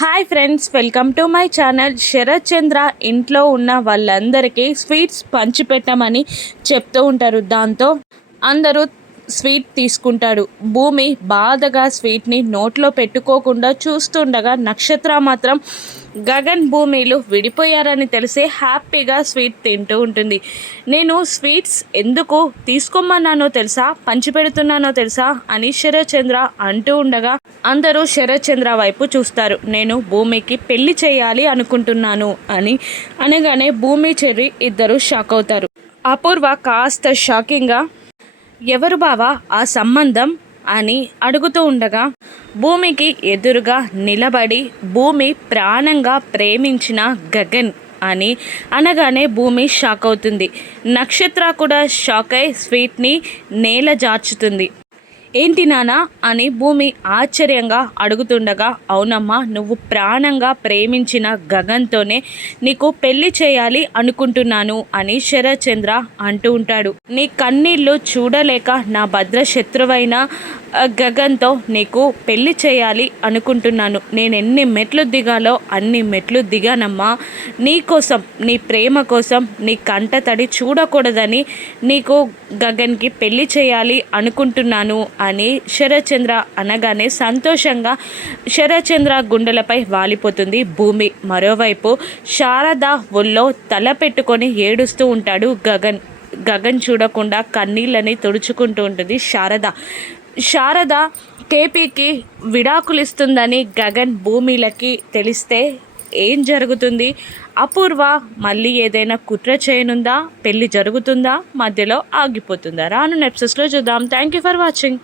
Hi friends, welcome to my channel. Sharath Chandra ఇంట్లో ఉన్న వాళ్ళందరికీ స్వీట్స్ పంచిపెట్టమని చెప్తూ ఉంటారు. దాంతో అందరూ స్వీట్ తీసుకుంటాడు. భూమి బాధగా స్వీట్ని నోట్లో పెట్టుకోకుండా చూస్తుండగా నక్షత్ర మాత్రం గగన్ భూమిలు విడిపోయారని తెలిసే హ్యాపీగా స్వీట్ తింటూ ఉంటుంది. నేను స్వీట్స్ ఎందుకు తీసుకోమన్నానో తెలుసా, పంచిపెడుతున్నానో తెలుసా అని శరత్ చంద్ర అంటూ ఉండగా అందరూ శరత్ చంద్ర వైపు చూస్తారు. నేను భూమికి పెళ్లి చేయాలి అనుకుంటున్నాను అని అనగానే భూమి చెర్రి ఇద్దరు షాక్ అవుతారు. అపూర్వ కాస్త షాకింగ్గా ఎవరు బావా ఆ సంబంధం అని అడుగుతూ ఉండగా భూమికి ఎదురుగా నిలబడి భూమి ప్రాణంగా ప్రేమించిన గగన్ అని అనగానే భూమి షాక్ అవుతుంది. నక్షత్ర కూడా షాక్ అయి స్వీట్ని నేల జార్చుతుంది. ఏంటి నానా అని భూమి ఆశ్చర్యంగా అడుగుతుండగా, అవునమ్మా, నువ్వు ప్రాణంగా ప్రేమించిన గగన్తోనే నీకు పెళ్లి చేయాలి అనుకుంటున్నాను అని శరత్ చంద్ర అంటూ ఉంటాడు. నీ కన్నీళ్ళు చూడలేక నా భద్ర శత్రువైన గగన్తో నీకు పెళ్లి చేయాలి అనుకుంటున్నాను. నేను ఎన్ని మెట్లు దిగాలో అన్ని మెట్లు దిగానమ్మా. నీ కోసం, నీ ప్రేమ కోసం, నీ కంట తడి చూడకూడదని నీకు గగన్కి పెళ్లి చేయాలి అనుకుంటున్నాను అని శరత్ చంద్ర అనగానే సంతోషంగా శరత్ చంద్ర గుండెలపై వాలిపోతుంది భూమి. మరోవైపు శారద ఒళ్ళో తల పెట్టుకొని ఏడుస్తూ ఉంటాడు గగన్. గగన్ చూడకుండా కన్నీళ్ళని తుడుచుకుంటూ ఉంటుంది శారద కేపీకి విడాకులు ఇస్తుందని గగన్ భూమిలకి తెలిస్తే ఏం జరుగుతుంది? అపూర్వ మళ్ళీ ఏదైనా కుట్ర చేయనుందా? పెళ్ళి జరుగుతుందా? మధ్యలో ఆగిపోతుందా? రాను ఎపిసోడ్స్లో చూద్దాం. Thank you for watching.